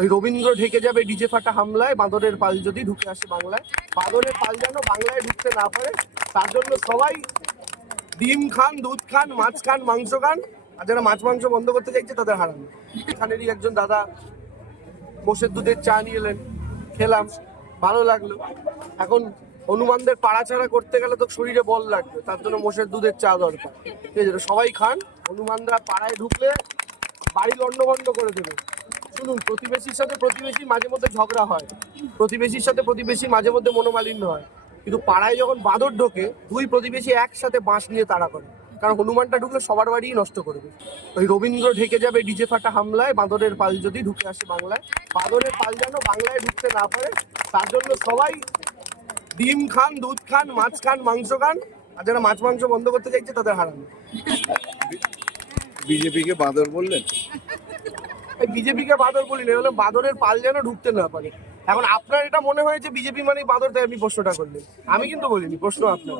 ওই রবীন্দ্র ঢেকে যাবে ডিজে ফাটা হামলায়, বাঁদরের পাল যদি ঢুকে আসে বাংলায়। বাঁদরের পাল যেন বাংলায় ঢুকতে না পারে, তার জন্য সবাই ডিম খান, দুধ খান, মাছ খান, মাংস খান, আর যারা মাছ মাংস বন্ধ করতে চাইছে তাদের হারান। এখানেরই একজন দাদা মোষের দুধের চা নিয়ে এলেন, খেলাম, ভালো লাগলো। এখন হনুমানদের পাড়াছাড়া করতে গেলে তো শরীরে বল লাগবে, তার জন্য মোষের দুধের চা দরকার। ঠিক আছে, সবাই খান। হনুমানরা পাড়ায় ঢুকলে বাড়ি লন্ডভন্ড করে দেবে। শুনুন, প্রতিবেশীর সাথে প্রতিবেশী মাঝে মধ্যে ঝগড়া হয়, প্রতিবেশীর সাথে প্রতিবেশী মাঝে মধ্যে মনোমালিন্য হয়, কিন্তু পাড়ায় যখন বাঁদর ঢোকে দুই প্রতিবেশী একসাথে বাঁশ নিয়ে তাড়া করে, কারণ হনুমানটা ঢুকলে সবার বাড়িই নষ্ট করবে। ওই রবীন্দ্র ঢেকে যাবে ডিজে ফাটা হামলায়, বাঁদরের পাল যদি ঢুকে আসে বাংলায়। বাঁদরের পাল যেন বাংলায় ঢুকতে না পারে, তার জন্য সবাই ডিম খান, দুধ খান, মাছ খান, মাংস খান, আর যারা মাছ মাংস বন্ধ করতে চাইছে তাদের হারান। বিজেপিকে বাঁদর বললেন? বিজেপিকে বাঁদর বলি না, হলে বাঁদরের পাল যেন ঢুকতে না পারে। এখন আপনার এটা মনে হয়েছে বিজেপি মানে বাঁদর, তাই আপনি প্রশ্নটা করলেন, আমি কিন্তু বলিনি, প্রশ্ন আপনার।